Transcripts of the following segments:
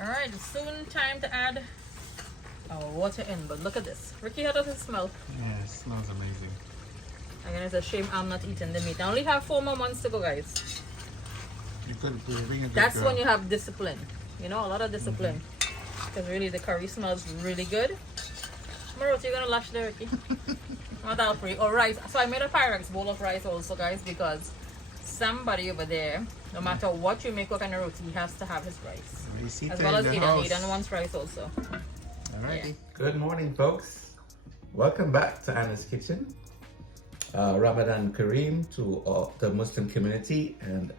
Alright, soon time to add our water in, but look at this. Ricky, how does it smell? Yeah, it smells amazing. Again, it's a shame I'm not eating the meat. I only have 4 more months to go, guys. You could be being a good That's girl. when you have discipline. You know, a lot of discipline. Because really, the curry smells really good. Roti, you're gonna lash there, Ricky. Not Dhalpuri. Or rice. So I made a Pyrex bowl of rice also, guys, because somebody over there, no matter what you make, what kind of roti, he has to have his rice. As well as Eden. Eden wants rice also. Alrighty. Yeah. Good morning, folks. Welcome back to Anna's Kitchen. Ramadan Kareem to the Muslim community and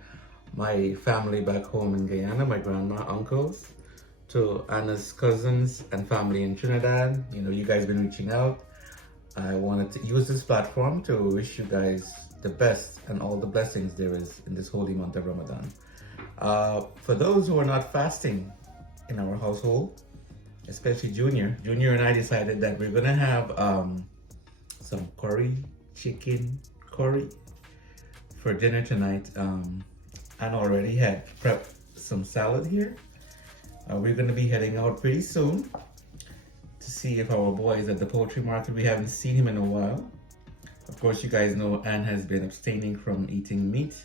my family back home in Guyana, my grandma, uncles, to Anna's cousins and family in Trinidad. You know, you guys been reaching out. I wanted to use this platform to wish you guys the best and all the blessings there is in this holy month of Ramadan. For those who are not fasting in our household, especially Junior and I decided that we're gonna have some chicken curry for dinner tonight. And already had prepped some salad here. We're gonna be heading out pretty soon to see if our boy is at the poultry market. We haven't seen him in a while. Of course, you guys know Anne has been abstaining from eating meat,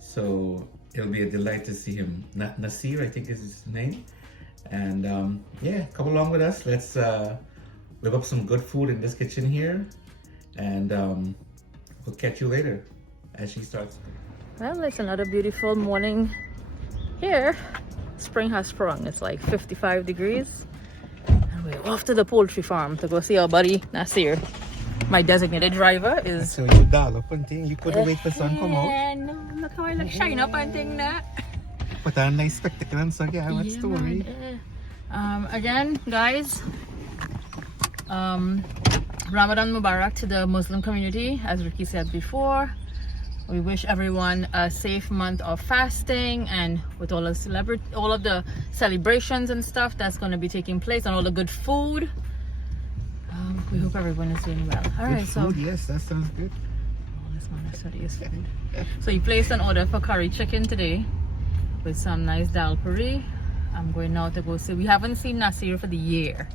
so it'll be a delight to see him. Nasir, I think is his name. And yeah, come along with us. Let's whip up some good food in this kitchen here, and we'll catch you later as she starts. Well, it's another beautiful morning here. Spring has sprung. It's like 55 degrees. And we're off to the poultry farm to go see our buddy Nasir. My designated driver is... So you dial up and thing, you couldn't wait for sun come out. No, look how I like shine up and thing that. But a nice spectacle and so yeah, what's the story? Again, guys, Ramadan Mubarak to the Muslim community, as Ricky said before. We wish everyone a safe month of fasting, and with all of the celebrations and stuff that's going to be taking place, and all the good food. We hope everyone is doing well. All right, so yes, that sounds good. oh, this man is study is food. So you placed an order for curry chicken today with some nice Dhalpuri. I'm going now to go see. We haven't seen Nasir for the year,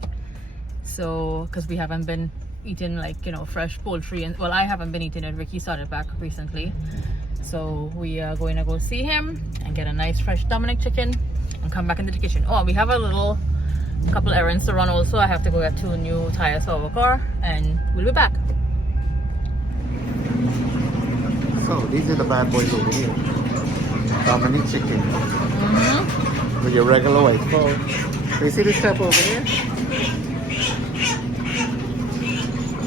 so because we haven't been eating, like, you know, fresh poultry, and well, I haven't been eating it. Ricky started back recently, so we are going to go see him and get a nice fresh Dominic chicken and come back into the kitchen. Oh, we have a couple errands to run also. I have to go get 2 new tires for our car, and we'll be back. So these are the bad boys over here. Dominic chicken. With your regular white sauce. So you see this type over here?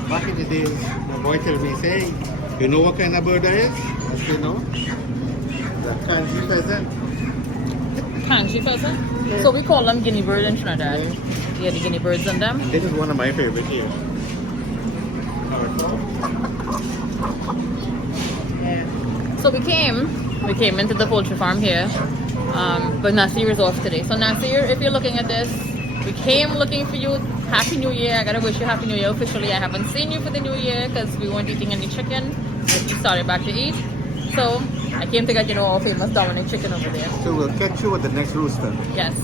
Back in the days, my boy told me, say, you know what kind of bird that is? I said, no. The kanji pheasant. Kanji pheasant? Yeah. So we call them guinea bird in Trinidad. Yeah, the guinea birds in them. This is one of my favorite here. Yeah. So we came into the poultry farm here, but Nasir is off today. So Nasir, if you're looking at this, we came looking for you. Happy New Year. I gotta wish you Happy New Year officially. I haven't seen you for the New Year because we weren't eating any chicken. But you started back to eat. So I came to get, you know, our famous Dominic chicken over there. So we'll catch you with the next rooster. Yes.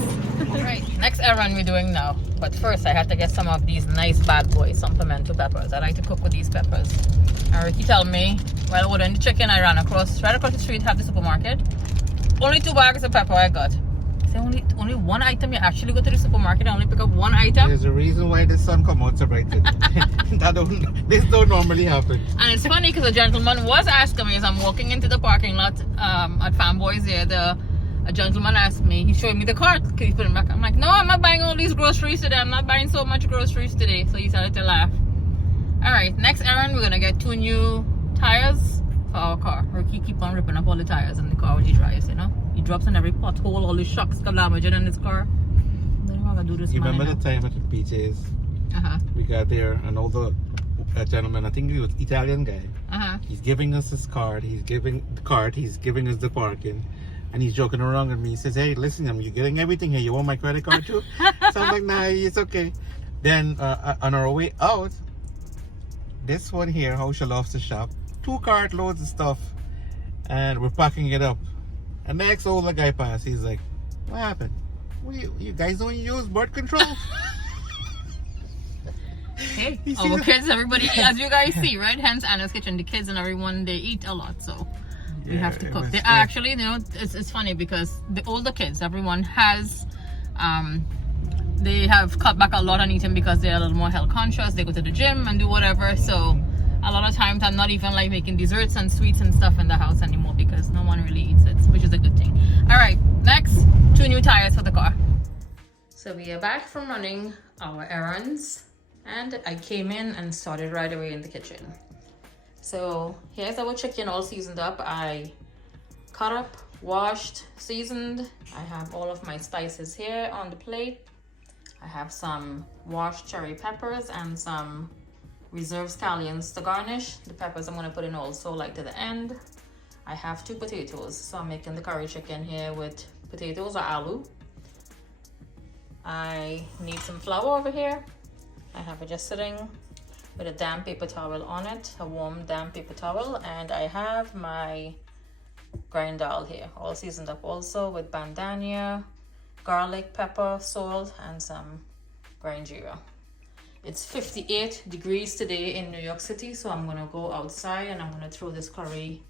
Right. Next errand we're doing now. But first I have to get some of these nice bad boys, some pimento peppers. I like to cook with these peppers. And Ricky told me while ordering the chicken, I ran right across the street, have the supermarket. Only 2 bags of pepper I got. So only one item. You actually go to the supermarket and only pick up one item. There's a reason why the sun come out so bright. This don't normally happen. And it's funny because a gentleman was asking me as I'm walking into the parking lot at Fanboys here. A gentleman asked me, he showed me the cart. Can you put it back? I'm like, no, I'm not buying all these groceries today. I'm not buying so much groceries today. So he started to laugh. All right, next errand, we're gonna get 2 new tires for our car. Ricky keep on ripping up all the tires in the car when he drives, you know. He drops in every pothole, all the shocks got damaged in his car. I don't know how to do this. You remember the time at the PJs? We got there and all the gentleman, I think he was Italian guy. He's giving us his card. He's giving us the parking. And he's joking around with me. He says, hey, listen, you're getting everything here. You want my credit card too? So I'm like, nah, it's okay. Then on our way out, this one here, how she loves to shop, 2 cart loads of stuff. And we're packing it up. And next older guy passed. He's like, what happened? You guys don't use birth control? Hey, our kids, everybody, as you guys see, right? Hence Anna's Kitchen, the kids and everyone, they eat a lot, so we have to cook. They actually, you know, it's funny because the older kids, everyone has, they have cut back a lot on eating because they're a little more health conscious. They go to the gym and do whatever, so a lot of times I'm not even like making desserts and sweets and stuff in the house anymore because no one really eats it, which is a good thing. All right, next, 2 new tires for the car. So we are back from running our errands. And I came in and started right away in the kitchen. So here's our chicken all seasoned up. I cut up, washed, seasoned. I have all of my spices here on the plate. I have some washed cherry peppers and some reserve scallions to garnish. The peppers I'm going to put in also like to the end. I have 2 potatoes. So I'm making the curry chicken here with potatoes or aloo. I need some flour over here. I have it just sitting with a damp paper towel on it, a warm damp paper towel, and I have my grind dal here, all seasoned up also with bandania, garlic, pepper, salt, and some grind jeera. It's 58 degrees today in New York City, so I'm gonna go outside and I'm gonna throw this curry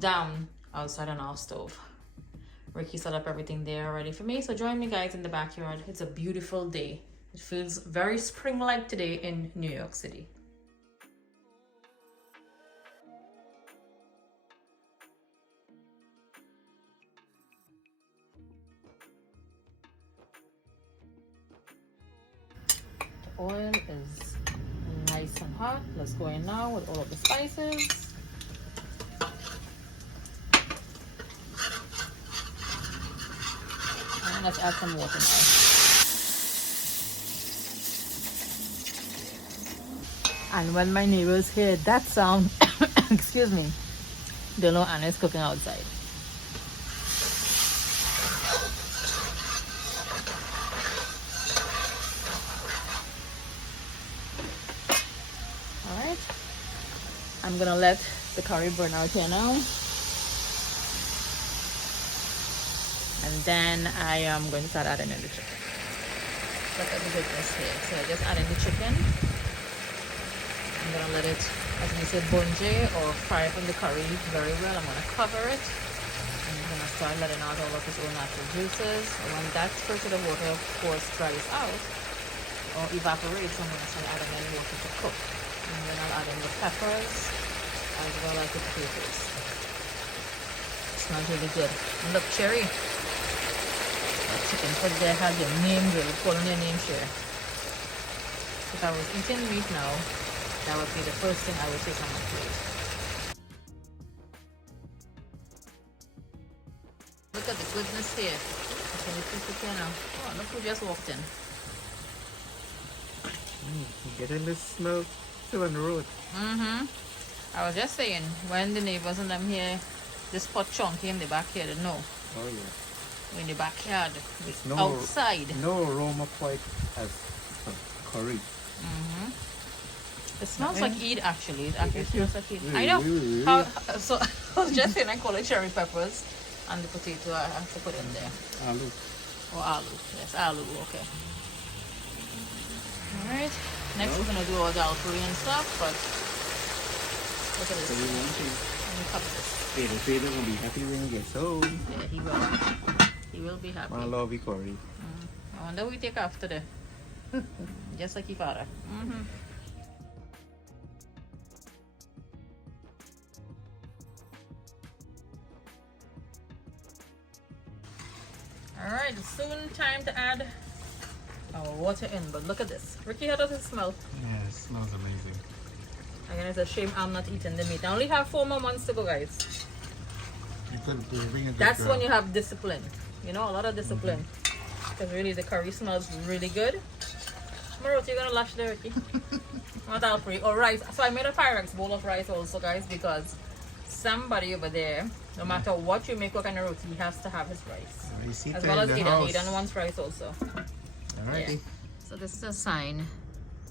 down outside on our stove. Ricky set up everything there ready for me, so join me guys in the backyard. It's a beautiful day. It feels very spring-like today in New York City. The oil is nice and hot. Let's go in now with all of the spices. And let's add some water now. And when my neighbors hear that sound, excuse me, they know Anna's cooking outside. Alright, I'm gonna let the curry burn out here now. And then I am going to start adding in the chicken. Look at the goodness here. So I just add in the chicken. I'm gonna let it, as we say, bonje or fry up in the curry very well. I'm gonna cover it. And I'm gonna start letting out all of its own natural juices. And when that first of the water, of course, dries out or evaporates, I'm gonna start adding in water to cook. And then I'll add in the peppers as well as the potatoes. It smells really good. And look, Cherry, that chicken foot there had your name really calling your name, Cherry. If I was eating meat now, that would be the first thing I would take on my plate. Look at the goodness here. Can you see it now? Oh, look who just walked in. Getting this smell still on the road. I was just saying, when the neighbors and them here, this pot chunky in the backyard, no. Oh yeah. In the backyard, It's outside. No aroma quite as curry. It smells like Eid actually. It actually smells like Eid. I know. So I was just saying I call it cherry peppers and the potato I have to put in there. Aloo. Or aloo. Yes, aloo. Okay. Alright. Next we're gonna do our dhalpuri and stuff, but look at this. Let me cover this. Peter will be happy when he gets home. Yeah, he will. He will be happy. I love you, curry. I wonder what we take after that. Just like your father. Alright, it's soon time to add our water in, but look at this. Ricky, how does it smell? Yeah, it smells amazing. Again, it's a shame I'm not eating the meat. I only have 4 more months to go, guys. That's when you have discipline. You know, a lot of discipline. Because really, the curry smells really good. Maroti, you're gonna lash there, Ricky. Not Dhalpuri. Or rice. So I made a Pyrex bowl of rice also, guys, because somebody over there, no matter what you make, what kind of roti, he has to have his rice. As well as Eden. Eden wants rice also. Alrighty. Yeah. So this is a sign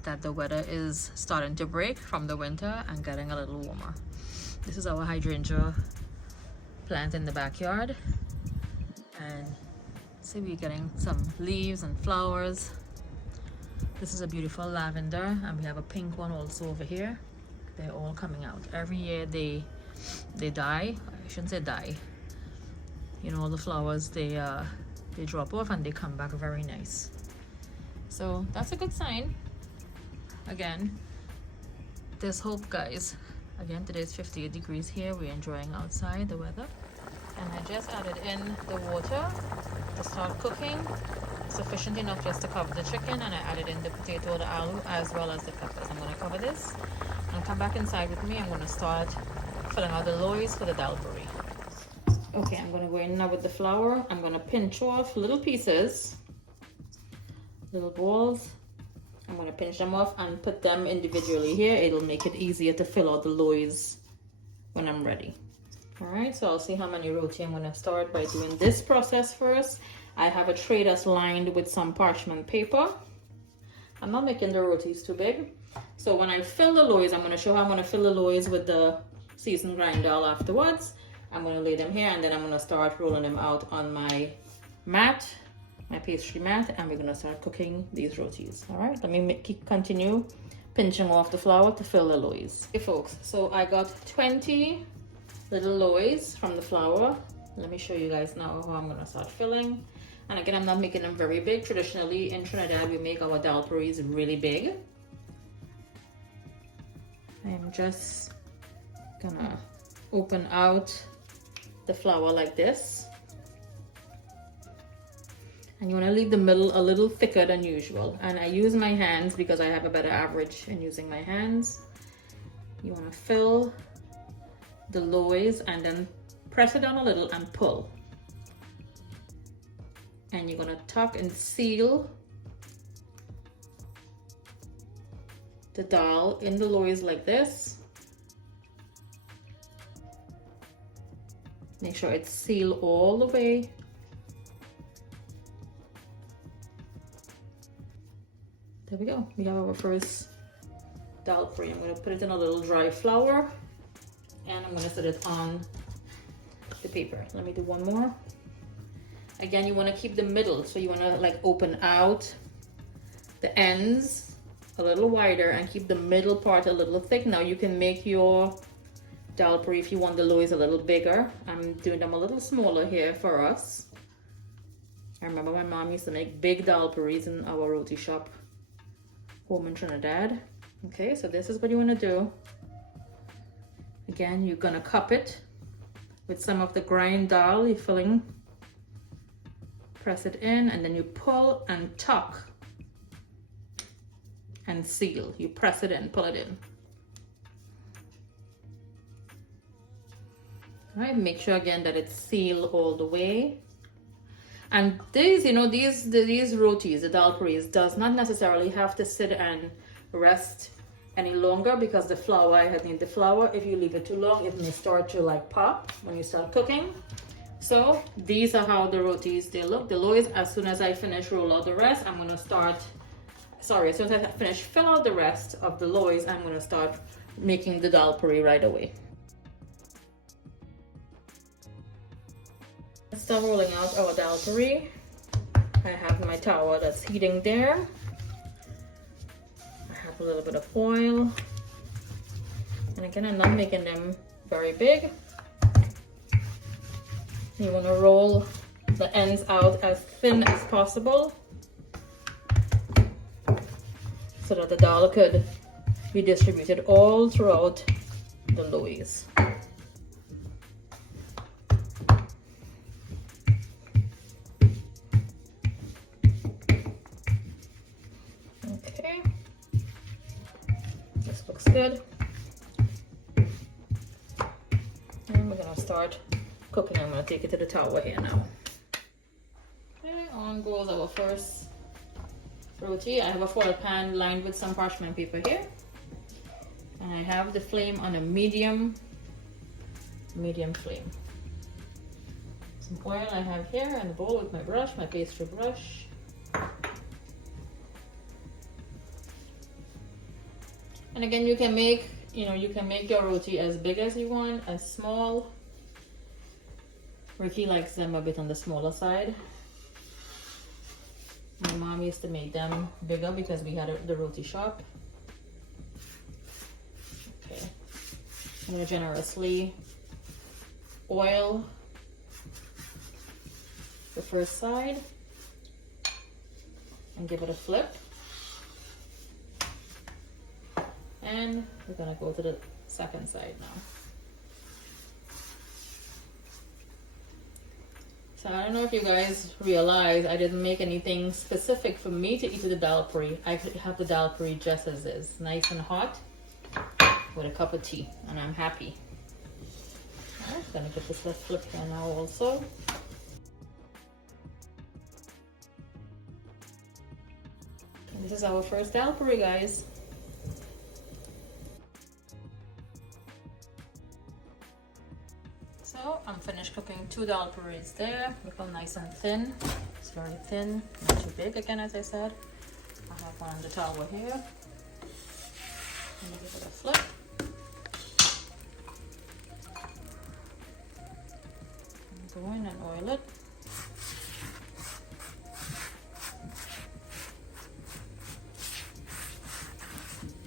that the weather is starting to break from the winter and getting a little warmer. This is our hydrangea plant in the backyard, and See, we're getting some leaves and flowers. This is a beautiful lavender, and we have a pink one also over here. They're all coming out. Every year they die. I shouldn't say die. You know, all the flowers, they drop off and they come back very nice. So that's a good sign. Again, there's hope, guys. Again, today's 58 degrees here. We're enjoying outside the weather. And I just added in the water to start cooking. Sufficient enough just to cover the chicken, and I added in the potato, the aloo, as well as the peppers. I'm going to cover this and come back inside with me. I'm going to start filling out the loaves for the Dhalpuri. Okay, I'm going to go in now with the flour. I'm going to pinch off little pieces, little balls. I'm going to pinch them off and put them individually here. It'll make it easier to fill out the loaves when I'm ready. All right, so I'll see how many roti. I'm going to start by doing this process first. I have a tray that's lined with some parchment paper. I'm not making the rotis too big. So when I fill the loaves, I'm going to show how I'm going to fill the loaves with the seasoned grind dal afterwards. I'm going to lay them here, and then I'm going to start rolling them out on my mat, my pastry mat, and we're going to start cooking these rotis. All right, let me continue pinching off the flour to fill the loaves. Okay, folks, so I got 20 little loaves from the flour. Let me show you guys now how I'm going to start filling. And again, I'm not making them very big. Traditionally in Trinidad, we make our Dhalpuris really big. I'm just gonna open out the flour like this. And you want to leave the middle a little thicker than usual. And I use my hands because I have a better average in using my hands. You want to fill the loaves and then press it down a little and pull. And you're going to tuck and seal the dal in the loaves like this. Make sure it's sealed all the way. There we go. We have our first Dhalpuri. I'm going to put it in a little dry flour, and I'm going to set it on the paper. Let me do one more. Again, you want to keep the middle, so you want to like open out the ends a little wider and keep the middle part a little thick. Now you can make your Dhalpuri if you want the loaves a little bigger. I'm doing them a little smaller here for us. I remember my mom used to make big Dhalpuris in our roti shop home in Trinidad. Okay, so this is what you want to do. Again, you're going to cup it with some of the grind dal you're filling. Press it in, and then you pull and tuck and seal. You press it in, pull it in. All right, make sure again that it's sealed all the way. And these, you know, these rotis, the Dhalpuris, does not necessarily have to sit and rest any longer because the flour, I need the flour. If you leave it too long, it may start to like pop when you start cooking. So these are how the rotis they look. The loaves, as soon as I finish roll out the rest, I'm gonna start, as soon as I finish fill out the rest of the loaves, I'm gonna start making the Dhalpuri right away. Let's start rolling out our Dhalpuri. I have my tower that's heating there. I have a little bit of oil. And again, I'm not making them very big. You want to roll the ends out as thin as possible so that the dal could be distributed all throughout the loaves. Okay, this looks good. And we're going to start cooking. I'm going to take it to the tower here now. Okay, on goes our first roti. I have a foil pan lined with some parchment paper here. And I have the flame on a medium flame. Some oil I have here in the bowl with my brush, my pastry brush. And again, you can make your roti as big as you want, as small. Ricky likes them a bit on the smaller side. My mom used to make them bigger because we had the roti shop. Okay. I'm going to generously oil the first side and give it a flip. And we're going to go to the second side now. So I don't know if you guys realize I didn't make anything specific for me to eat with the dhalpuri. I could have the dhalpuri just as is, nice and hot with a cup of tea, and I'm happy. I'm gonna get this little flip here now also. And this is our first dhalpuri, guys. So I'm finished cooking 2 dhalpuris there. Look how nice and thin. It's very thin, not too big again, as I said. I have one on the towel here. Let me give it a flip. Go in and oil it.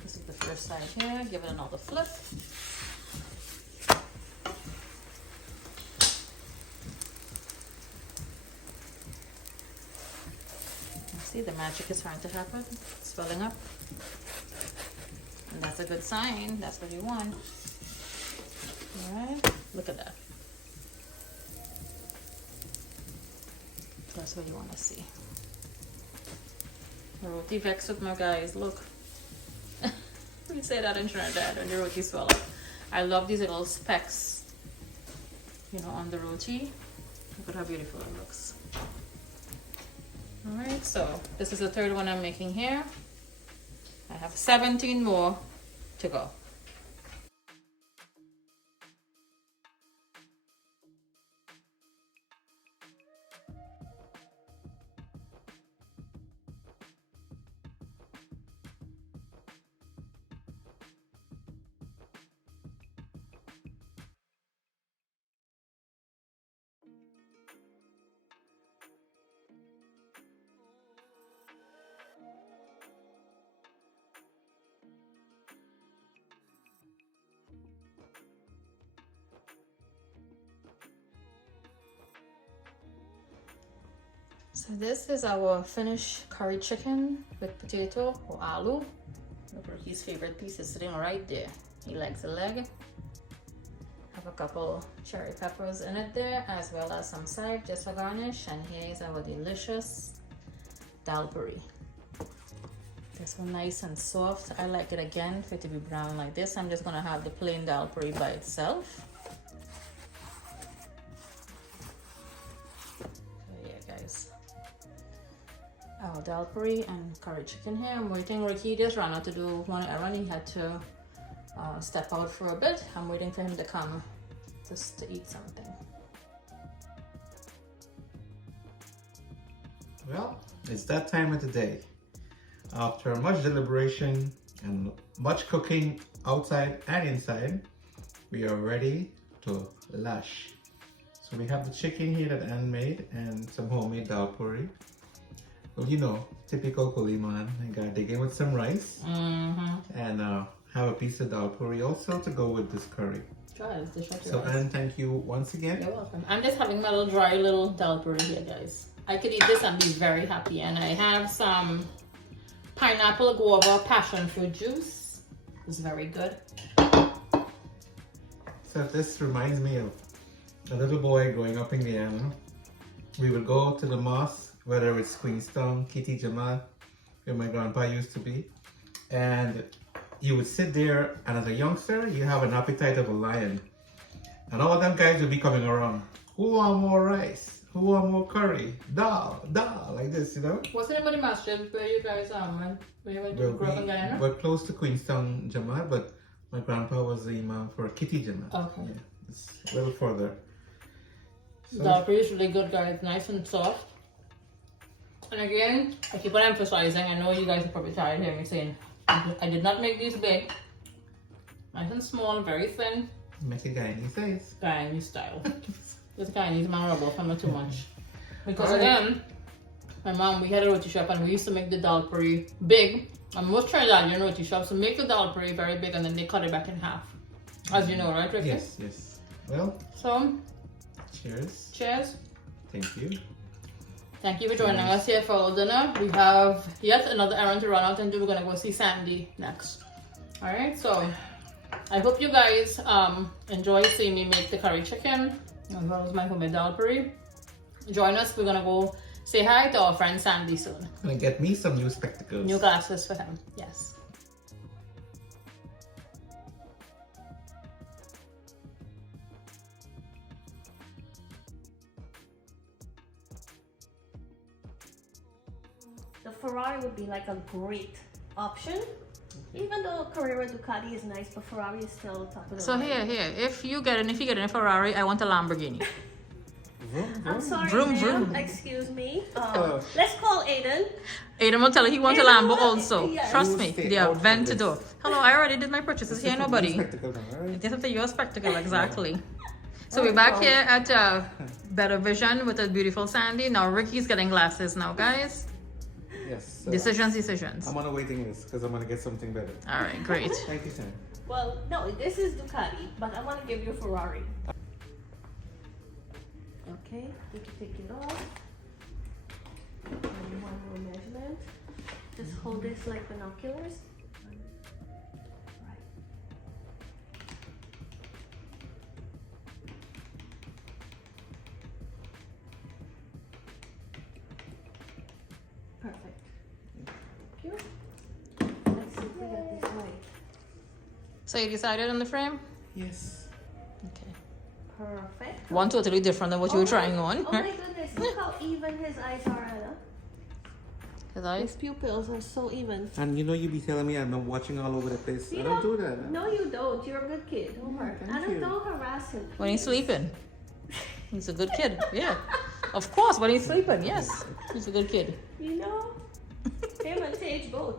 This is the first side here. Give it another flip. See, the magic is starting to happen. It's swelling up. And that's a good sign. That's what you want. Alright, look at that. That's what you want to see. The roti vex with my guys, look. We say that in Trinidad when the roti swell up. I love these little specks, you know, on the roti. Look at how beautiful it looks. Alright, so this is the third one I'm making here. I have 17 more to go. So this is our finished curry chicken with potato or aloo. Look at his favorite piece is sitting right there. He likes the leg. Have a couple cherry peppers in it there, as well as some side just for garnish. And here is our delicious dhalpuri. This one nice and soft. I like it again for it to be brown like this. I'm just gonna have the plain dhalpuri by itself. So yeah, guys. Our dhalpuri and curry chicken here. I'm waiting. Ricky just ran out to do one errand. He had to step out for a bit. I'm waiting for him to come just to eat something. Well, it's that time of the day. After much deliberation and much cooking outside and inside, we are ready to lash. So we have the chicken here that Anne made and some homemade dhalpuri. Well, you know, typical Kuli man. I gotta dig in with some rice and have a piece of dhalpuri also to go with this curry. Guys, so Anne, thank you once again. You're welcome. I'm just having my little dry little dhalpuri here, guys. I could eat this and be very happy. And I have some pineapple, guava, passion fruit juice. It's very good. So this reminds me of a little boy growing up in Guyana. We would go to the mosque, whether it's Queenstown, Kitty Jamal, where my grandpa used to be, and you would sit there, and as a youngster, you have an appetite of a lion. And all them guys would be coming around. Who want more rice? Who want more curry? Dhal, dhal, like this, you know? What's the name of the masjid where you guys where you went to grow up in Guyana? We're close to Queenstown Jamal, but my grandpa was the imam for Kitty Jamal. Okay. Yeah, it's a little further. So, Dhalpuri is really good, guys. Nice and soft. And again, I keep on emphasizing, I know you guys are probably tired of hearing me saying, I did not make these big. Nice and small, very thin. Make a Guyanese size. Guyanese style. This Guyanese man rub off him too much. Because again, my mom, we had a roti shop and we used to make the Dhalpuri big. And most Trinidadian roti shops will make the Dhalpuri very big and then they cut it back in half. As you know, right, Ricky? Yes, yes. Well, so, cheers. cheers. Thank you. Thank you for joining us here for our dinner. We have yet another errand to run out and do. We're gonna go see Sandy next. Alright, so I hope you guys enjoy seeing me make the curry chicken as well as my homemade Dhalpuri. Join us, we're gonna go say hi to our friend Sandy soon. I'm gonna get me some new spectacles. New glasses for him, yes. The Ferrari would be like a great option. Even though Carrera Ducati is nice, but Ferrari is still top of the So line. here, if you get a Ferrari, I want a Lamborghini. I'm sorry, Vroom, ma'am. vroom. Excuse me. Let's call Aiden. Aiden will tell you he wants a Aiden Lambo will- also. yes. Trust me, Stay they are out of Ventador. Hello, I already did my purchases here, nobody. Spectacle now, right? This is the your spectacle, exactly. So we're back here at Better Vision with a beautiful Sandy. Now Ricky's getting glasses now, guys. Yes. So Decisions. I'm on a waiting list because I'm gonna get something better. All right, great. Thank you, Sam. Well, no, this is Ducati, but I want to give you a Ferrari. Okay, you can take it off. And one more measurement. Just hold this like binoculars. Right. Perfect. Thank you. Let's see if we get this right. So you decided on the frame? Yes. Okay. Perfect. One totally different than what you were trying on. Oh my goodness, look how even his eyes are, Anna. His His eyes? pupils are so even. And you know you be telling me I'm not watching all over the place. I don't do that. No, you don't. You're a good kid. Don't worry. thank Anna, you. don't harass him. When he's please. sleeping. He's a good kid, yeah. Of course, when he's sleeping, yes. He's a good kid. You know? Him and Sage both.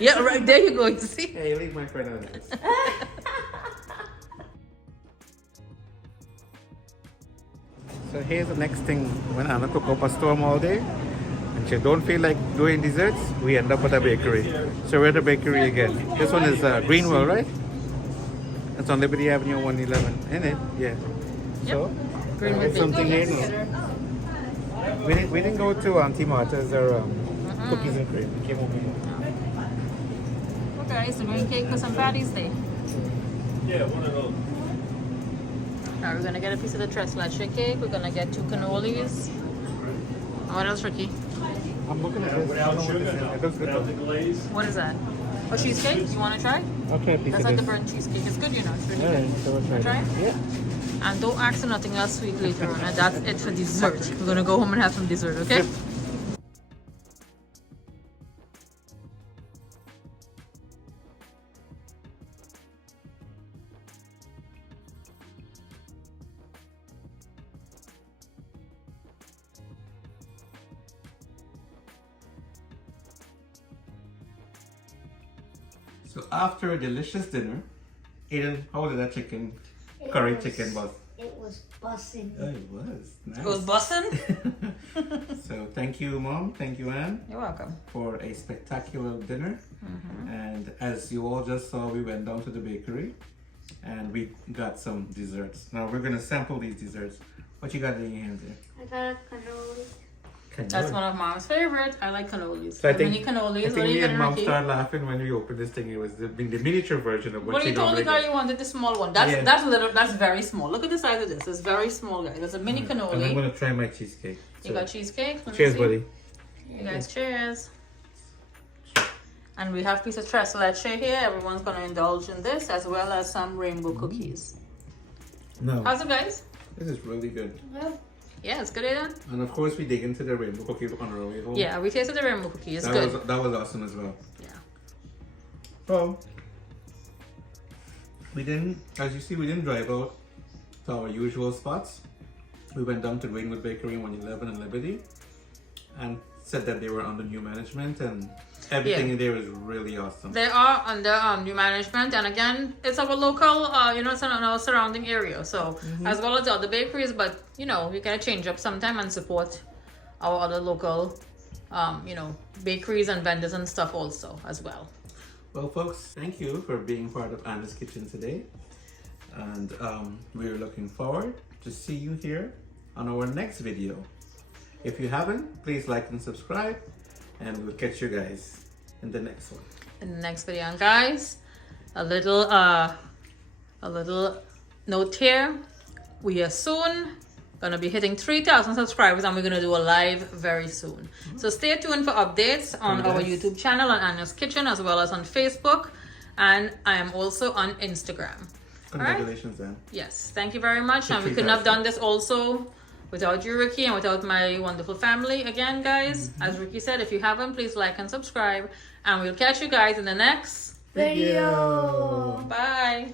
Yeah, right there you go, you see? Hey, leave my friend out of this. So here's the next thing. When Anna took up a storm all day and she don't feel like doing desserts, we end up at a bakery. So we're at the bakery again. This one is Greenwell, right? It's on Liberty Avenue 111, isn't it? Yeah. So Greenwell it's something here now. We didn't go to Auntie Martha's or cookies and cream. We came over here. Okay, so green cake for some Patty's Day. Yeah, one of those. Now we're gonna get a piece of the tres leche cake. We're gonna get 2 cannolis. What else, Ricky? I'm looking at this. I don't know Without what sugar, this is. no. It looks good Without though. the glaze. What is that? Oh, cheesecake? You wanna try? I'll try a piece That's of like the this. burnt cheesecake. It's good, you know. It's really Alright, good. so we'll Wanna try try? it. Yeah. And don't ask for nothing else sweet later on. And that's it for dessert. We're gonna go home and have some dessert, okay? So after a delicious dinner, Aiden, how did that curry chicken was? It was busting. Oh, it was. Nice. It was bussin'. So thank you, Mom. Thank you, Anne, You're welcome. for a spectacular dinner. And as you all just saw, we went down to the bakery and we got some desserts. Now we're gonna sample these desserts. What you got in your hands there? I got a cannoli. That's one of Mom's favorites. I like cannolis. So I The think, mini cannolis. I What think are you me and getting, Mom Ricky? started laughing when we opened this thing. It was the miniature version of what Well, she you told the normally guy gets. you wanted the small one. That's little. That's very small. Look at the size of this. It's very small, guys. It's a mini And I'm cannoli. gonna try my cheesecake. You got cheesecake. Let me Cheers, see. buddy. You guys, cheers. And we have piece of tres leche here. Everyone's gonna indulge in this, as well as some rainbow cookies. No, How's it, guys? this is really good. Yeah, it's good, Aiden. And of course, we dig into the rainbow cookie on our way home. Yeah, we tasted the rainbow cookie. It's that good. that was awesome as well. Yeah. Well, we didn't, as you see, we didn't drive out to our usual spots. We went down to Greenwood Bakery in 111 and Liberty and said that they were under new management and everything Yeah. in there is really awesome. They are under new management, and again, it's our local, it's in our surrounding area. So as well as the other bakeries, but you know, we gotta change up sometime and support our other local you know, bakeries and vendors and stuff also as well. Well, folks, thank you for being part of Anna's Kitchen today. And we're looking forward to see you here on our next video. If you haven't, please like and subscribe, and we'll catch you guys in the next one. In the next video, and guys, a little note here. We are soon gonna be hitting 3,000 subscribers, and we're gonna do a live very soon. So stay tuned for updates on our YouTube channel, on Anna's Kitchen, as well as on Facebook, and I am also on Instagram. Congratulations, then. Yes, thank you very much. And we couldn't have done this also without you, Ricky, and without my wonderful family. Again, guys, as Ricky said, if you haven't, please like and subscribe, and we'll catch you guys in the next Video. Bye.